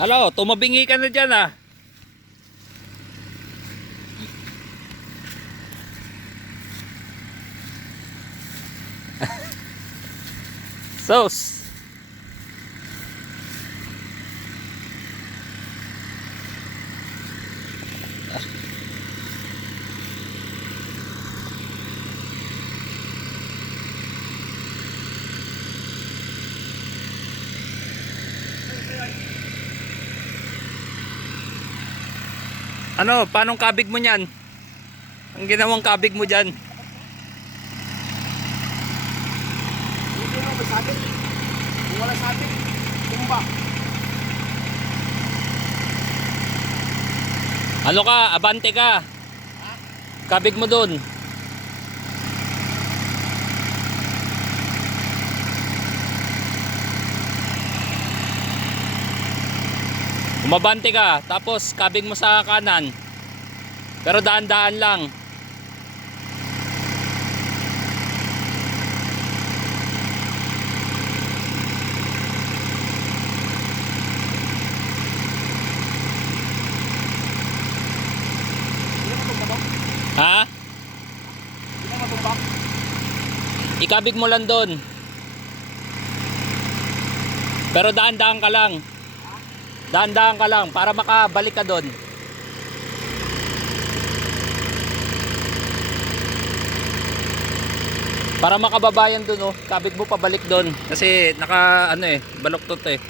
Halo, tumabingi ka na dyan ah. Sos. Ano, paanong kabig mo niyan? Ang ginawang kabig mo dyan? Hindi mo masabit. Kung wala sabit, tumba. Ano ka, abante ka. Kabig mo dun. Umabante ka, tapos kabig mo sa kanan. Pero daan-daan lang. Hindi mo matumba. Ha? Hindi mo matumba. Ikabig mo lang doon. Pero daan-daan ka lang. Daan-daan ka lang para makabalik ka doon. Para makababayan doon oh. Kabig mo pabalik doon. Kasi naka ano eh, baloktot eh.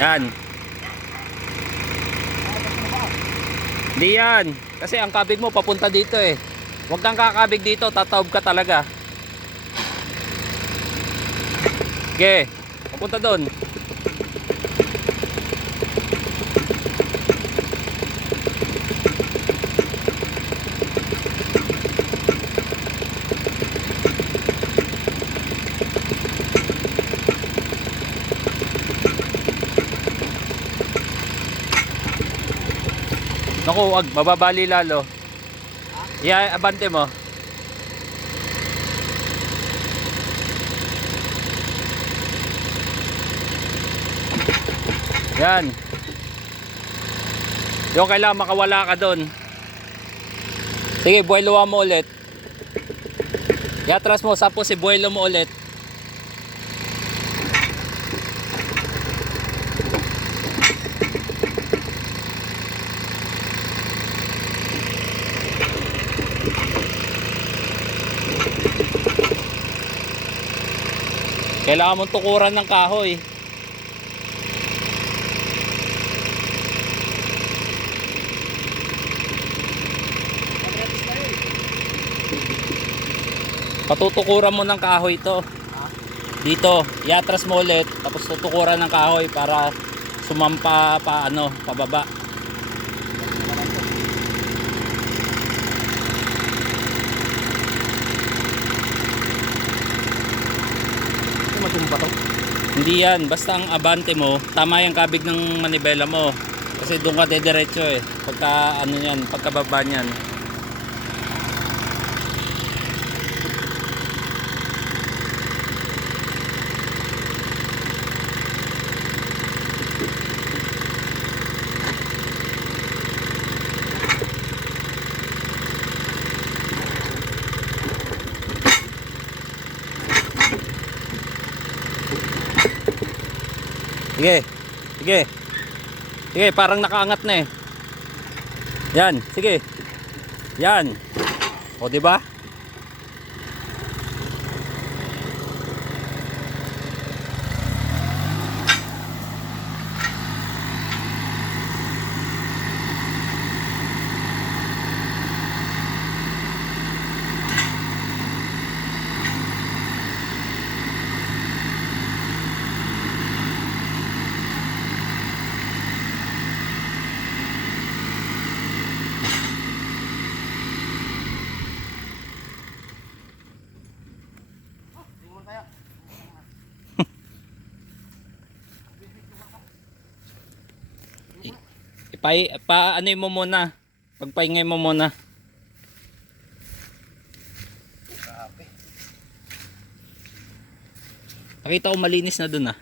Yan. Hindi yan. Kasi ang kabig mo papunta dito eh. Huwag kang kakabig dito, tataob ka talaga. Okay, papunta doon. Naku, wag, mababali lalo. Abante mo. Yan. Yung kailangan makawala ka doon. Sige, buwelowa mo ulit. Iatras mo, tapos ibuwelo mo ulit. Kailangan mong tukuran ng kahoy. Patutukuran mo ng kahoy ito. Dito, iatras mo ulit, tapos tutukuran ng kahoy para sumampa pa ano, pababa. Hindi matumba to. Hindi yan, basta ang abante mo, tama yung kabig ng manibela mo. Kasi doon ka dediretso eh. Pagka ano yan, pagkababa niyan. Sige. Sige. Sige, parang nakaangat na eh. Yan, sige. Yan. O, di ba? Ano mo muna. Pagpaingay mo muna. Grabe. Nakita ko malinis na dun ah.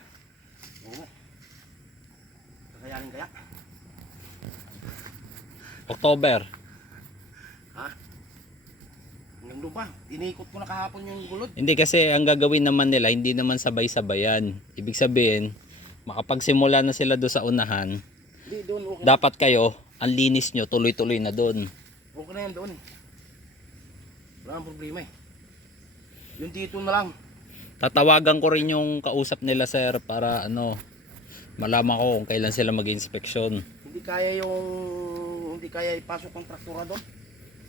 October. Ha? Hanggang doon pa. Inikot ko na kahapon yung gulod. Hindi kasi ang gagawin naman nila, hindi naman sabay-sabayan. Ibig sabihin, makapagsimula na sila doon sa unahan, Hindi, doon. Okay, dapat kayo, ang linis nyo, tuloy-tuloy na doon. okay na yan doon. Wala nang problema eh. Yung dito na lang. Tatawagan ko rin yung kausap nila sir para ano, malaman ko kung kailan sila mag-inspeksyon. Hindi kaya ipasok ang traktora doon.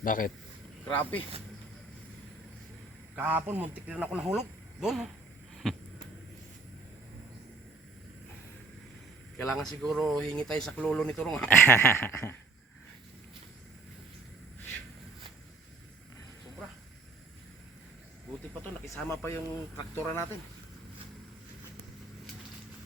Bakit? Grabe. Kahapon, muntik rin ako nahulog. Doon. Oh. Kailangan siguro hingi tayo sa klolo nito ron. Sobra. Buti pa to, nakisama pa yung traktora natin.